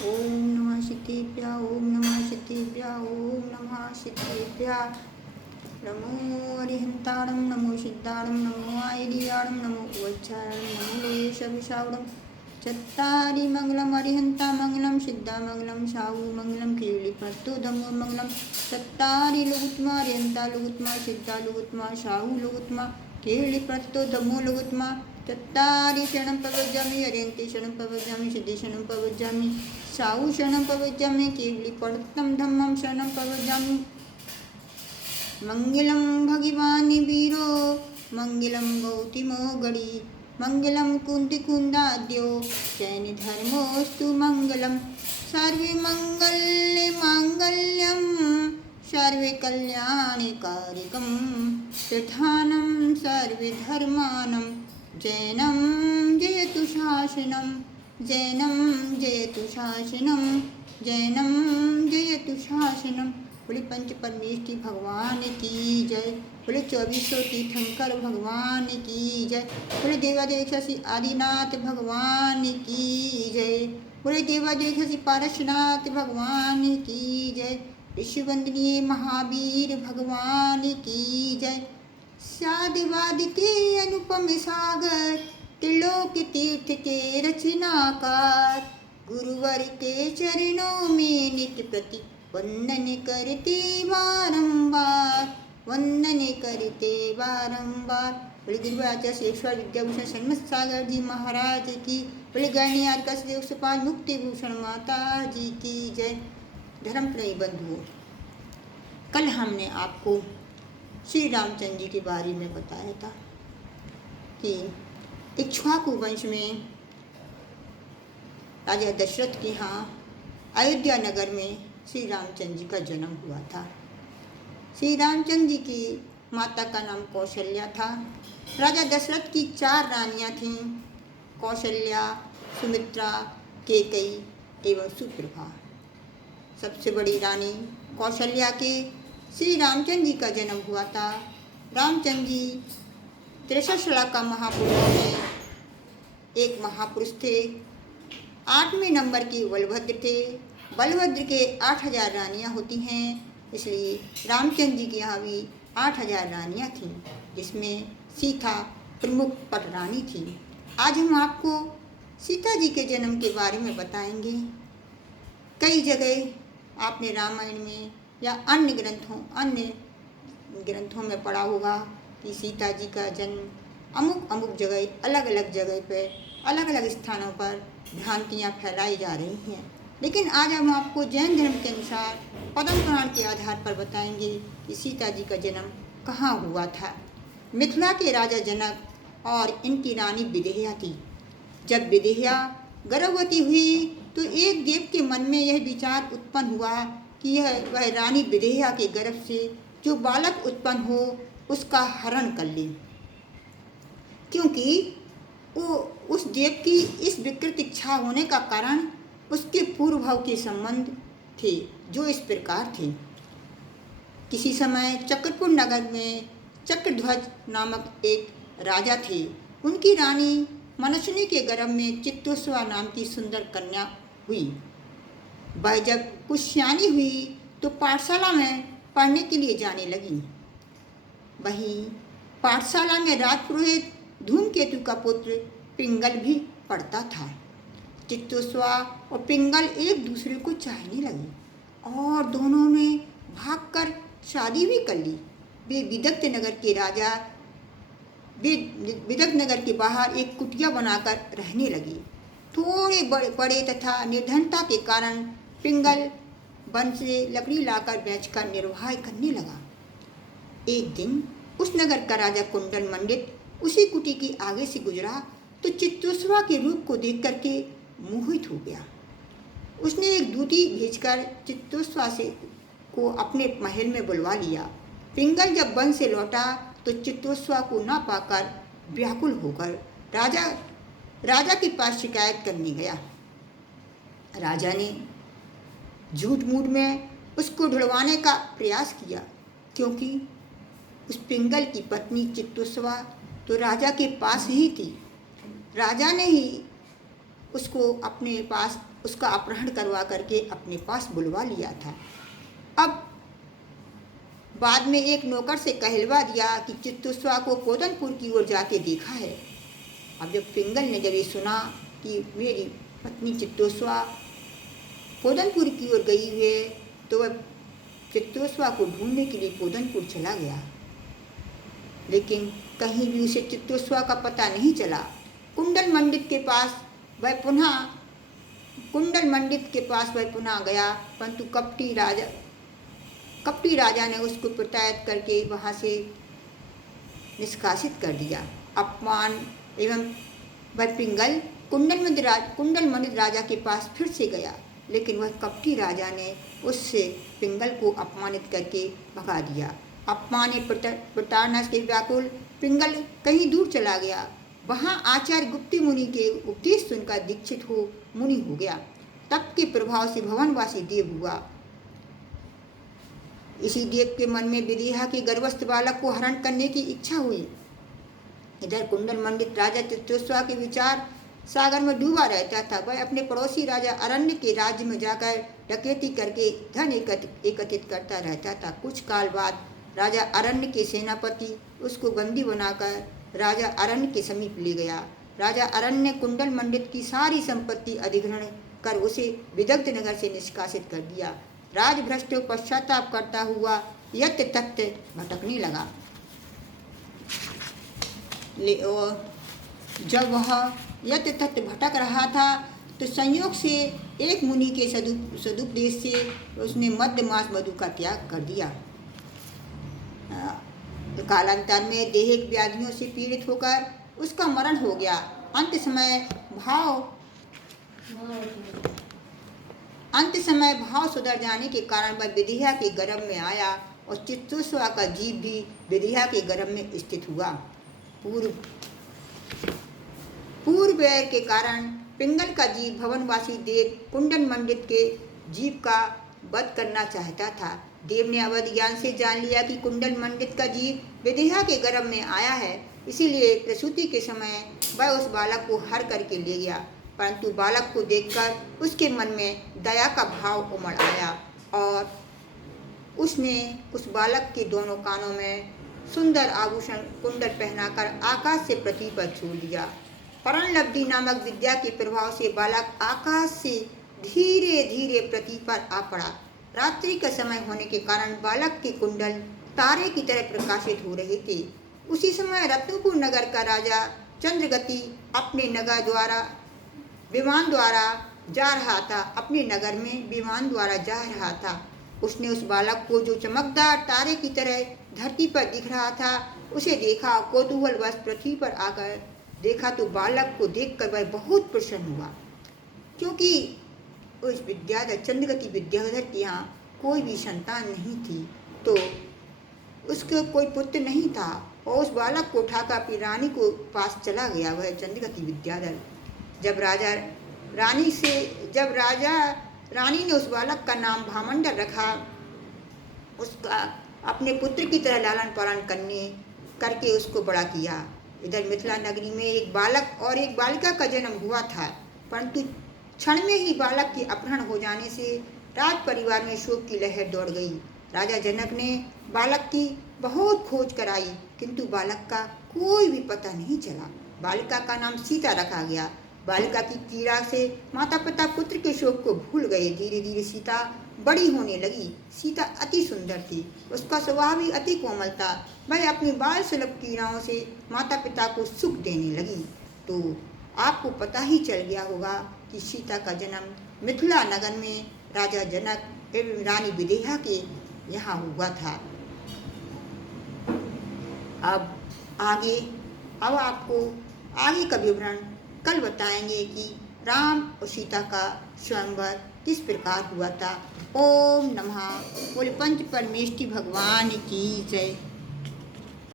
ओम नमः सिद्धेभ्यः ओम नमः सिद्धेभ्यः ओम नमः सिद्धेभ्यः। नमो अरिहंताणं नमो सिद्धाणं नमो आयर्याणं नमो वज्राणं नमो लोयेशविषावणं चत्तारि मंगलम अरिहंता मंगलम सिद्धा मंगलम साहु मंगलम कीर्तिप्रस्तु धम्मो मंगलम चत्तारि लुगुत्मा अरिहंता लुगुत्मा सिद्धा लुगुत्मा साहु लुगुत्मा कीर्तिप्रस्तु धम्मो लुगुत्मा चत्तारि शरणं प्रवज्जामि अरिहन्ति शरणं प्रवज्जामि सिद्धि शरणं प्रवज्जामि साहु शरणं प्रवज्जामि कीर्तिप्रस्तुतं धम्मं शरणं प्रवज्जामि। मंगलम भगवान वीरो मंगलम गौतमो गणी मंगलम कुंद कुंदाद्यो जैन धर्मोस्तु मंगलम सर्वे मंगल्ये मांगल्यम सर्वे कल्याणे कारिकम प्रधानम सर्वे धर्मानं जैनम जयतु शासनम जैनम जयतु शासनम जैनम जयतु शासनम। बोले पंच परमेष्टि भगवान की जय। बोले 2400 तीर्थंकर भगवान की जय। बोले देवादेव श्री आदिनाथ भगवान की जय। बोले देवादेव श्री पारसनाथ भगवान की जय। ऋषिवंदनीय महावीर भगवान की जय। साधुवाद के अनुपम सागर त्रिलोक तीर्थ के रचनाकार गुरुवर के चरणों में नित्य प्रति वंदन करते बारंबार वंदन करते बारंबार। बोले गुरु आचार्य शेषवार विद्याभूषण सन्मत सागर जी महाराज की। बोले गणनी आदि देव सुपाल मुक्ति भूषण माता जी की जय। धर्म प्रिय बंधुओं, कल हमने आपको श्री रामचंद्र जी के बारे में बताया था कि इक्ष्वाकु वंश में राजा दशरथ के यहाँ अयोध्या नगर में श्री रामचंद्र जी का जन्म हुआ था। श्री रामचंद्र जी की माता का नाम कौशल्या था। राजा दशरथ की 4 रानियां थीं, कौशल्या, सुमित्रा, कैकेयी एवं सुप्रभा। सबसे बड़ी रानी कौशल्या के श्री रामचंद्र जी का जन्म हुआ था। रामचंद्र जी 63 का महापुरुषों में एक महापुरुष थे। 8वें नंबर के बलभद्र थे। बलभद्र के 8000 रानियां होती हैं, इसलिए रामचंद्र जी के यहाँ भी 8000 रानियां थीं, जिसमें सीता प्रमुख पटरानी थी। आज हम आपको सीता जी के जन्म के बारे में बताएंगे। कई जगह आपने रामायण में या अन्य ग्रंथों में पढ़ा होगा कि सीता जी का जन्म अमुक जगह अलग अलग जगह पर अलग अलग स्थानों पर भ्रांतियाँ फैलाई जा रही हैं। लेकिन आज हम आपको जैन धर्म के अनुसार पद्म पुराण के आधार पर बताएंगे कि सीता जी का जन्म कहाँ हुआ था। मिथिला के राजा जनक और इनकी रानी विदेहिया थी। जब विदेहिया गर्भवती हुई तो एक देव के मन में यह विचार उत्पन्न हुआ कि वह रानी विदेहिया के गर्भ से जो बालक उत्पन्न हो उसका हरण कर ले, क्योंकि वो उस देव की इस विकृत इच्छा होने का कारण उसके पूर्व भाव के संबंध थे, जो इस प्रकार थे। किसी समय चक्रपुर नगर में चक्रध्वज नामक एक राजा थे। उनकी रानी मनस्विनी के गर्भ में चित्तोस्वा नाम की सुंदर कन्या हुई। वह जब कुछ सियानी हुई तो पाठशाला में पढ़ने के लिए जाने लगी। वहीं पाठशाला में राजपुरोहित धूमकेतु का पुत्र पिंगल भी पढ़ता था। चित्तोस्वा और पिंगल एक दूसरे को चाहने लगे और दोनों ने भागकर शादी भी कर ली। वे विदग्ध नगर के बाहर एक कुटिया बनाकर रहने लगी। थोड़े बड़े तथा निर्धनता के कारण पिंगल वन से लकड़ी लाकर बेचकर निर्वाह करने लगा। एक दिन उस नगर का राजा कुंडल मंडित उसी कुटी के आगे से गुजरा तो चित्तोस्वा के रूप को देख करके मोहित हो गया। उसने एक दूती भेजकर चित्तोस्वा को अपने महल में बुलवा लिया। पिंगल जब वन से लौटा तो चित्तोस्वा को ना पाकर व्याकुल होकर राजा के पास शिकायत करने गया। राजा ने झूठ मूठ में उसको ढुलवाने का प्रयास किया, क्योंकि उस पिंगल की पत्नी चित्तोस्वा तो राजा के पास ही थी। राजा ने ही उसको अपने पास उसका अपहरण करवा करके अपने पास बुलवा लिया था। अब बाद में एक नौकर से कहलवा दिया कि चित्तोस्वा को कोदनपुर की ओर जाते देखा है। अब जब पिंगल ने जब ये सुना कि मेरी पत्नी चित्तोस्वा कोदनपुर की ओर गई हुई है, तो वह चित्तोस्वा को ढूंढने के लिए कोदनपुर चला गया, लेकिन कहीं भी उसे चित्तोस्वा का पता नहीं चला। कुंडल मंडित के पास वह पुनः गया, परंतु कपटी राजा ने उसको प्रताड़ित करके वहाँ से निष्कासित कर दिया। अपमान एवं वह पिंगल कुंडल मंडित राजा के पास फिर से गया, लेकिन वह कपटी राजा ने उससे पिंगल को अपमानित करके भगा दिया। अपमान प्रताड़ना से व्याकुल पिंगल कहीं दूर चला गया। वहाँ आचार्य गुप्ती मुनि के उपदेश सुनकर दीक्षित हो मुनि हो गया। तप के प्रभाव से भवनवासी देव हुआ। इसी देव के मन में विदेहा के गर्भस्थ बालक को हरण करने की इच्छा हुई। इधर कुंडल मंडित राजा चित्तोस्वा के विचार सागर में डूबा रहता था। वह अपने पड़ोसी राजा अरण्य के राज्य में जाकर डकैती करके धन एकत्रित करता रहता था। कुछ काल बाद राजा अरण्य के सेनापति उसको बंदी बनाकर राजा अरण्य के समीप ले गया। राजा अरण्य ने कुंडल मंडित की सारी संपत्ति अधिग्रहण कर उसे विदग्ध नगर से निष्कासित कर दिया। राजभ्रष्ट पश्चाताप करता हुआ यत्र तत्र भटकने लगा। जब वह यत्र तत्र भटक रहा था तो संयोग से एक मुनि के सदुपदेश से उसने मध्य मास मधु का त्याग कर दिया। कालांतर में देहिक व्याधियों से पीड़ित होकर उसका मरण हो गया। अंत समय भाव सुधर जाने के कारण वह विदेहा के गर्भ में आया और चित्तोस्वा का जीव भी विदेहा के गर्भ में स्थित हुआ। पूर्व वैर के कारण पिंगल का जीव भवनवासी देव कुंडल मंडित के जीव का वध करना चाहता था। देव ने अवध ज्ञान से जान लिया कि कुंडल मंडित का जीव विदेहा के गर्भ में आया है, इसीलिए प्रसूति के समय वह उस बालक को हर करके ले गया। परंतु बालक को देखकर उसके मन में दया का भाव उमड़ आया और उसने उस बालक के दोनों कानों में सुंदर आभूषण कुंडल पहनाकर आकाश से पृथ्वी पर छोड़ दिया। परणलब्धि नामक विद्या के प्रभाव से बालक आकाश से धीरे धीरे पृथ्वी पर आ पड़ा। रात्रि का समय होने के कारण बालक के कुंडल तारे की तरह प्रकाशित हो रहे थे। उसी समय रत्नपुर नगर का राजा चंद्रगति अपने विमान द्वारा जा रहा था। उसने उस बालक को जो चमकदार तारे की तरह धरती पर दिख रहा था उसे देखा। कौतूहलवश पृथ्वी पर आकर देखा तो बालक को देखकर वह बहुत प्रसन्न हुआ, क्योंकि उस चंद्रगति विद्याधर के यहाँ कोई भी संतान नहीं थी, तो उसके कोई पुत्र नहीं था और उस बालक को उठाकर अपनी रानी को पास चला गया वह चंद्रगति विद्याधर। जब राजा रानी ने उस बालक का नाम भामंडल रखा, उसका अपने पुत्र की तरह लालन पालन करके उसको बड़ा किया। इधर मिथिला नगरी में एक बालक और एक बालिका का जन्म हुआ था, परंतु क्षण में ही बालक के अपहरण हो जाने से राज परिवार में शोक की लहर दौड़ गई। राजा जनक ने बालक की बहुत खोज कराई, किंतु बालक का कोई भी पता नहीं चला। बालिका का नाम सीता रखा गया। बालिका की पीड़ा से माता पिता पुत्र के शोक को भूल गए। धीरे धीरे सीता बड़ी होने लगी। सीता अति सुंदर थी, उसका स्वभाव भी अति कोमल था। वह अपनी बाल सुलभ क्रीड़ाओं से माता पिता को सुख देने लगी। तो आपको पता ही चल गया होगा कि सीता का जन्म मिथिला नगर में राजा जनक एवं रानी विदेहा के यहाँ हुआ था। अब आपको आगे का विवरण कल बताएंगे कि राम और सीता का स्वयंवर किस प्रकार हुआ था। ओम नमः बोले पंच परमेष्टि भगवान की जय।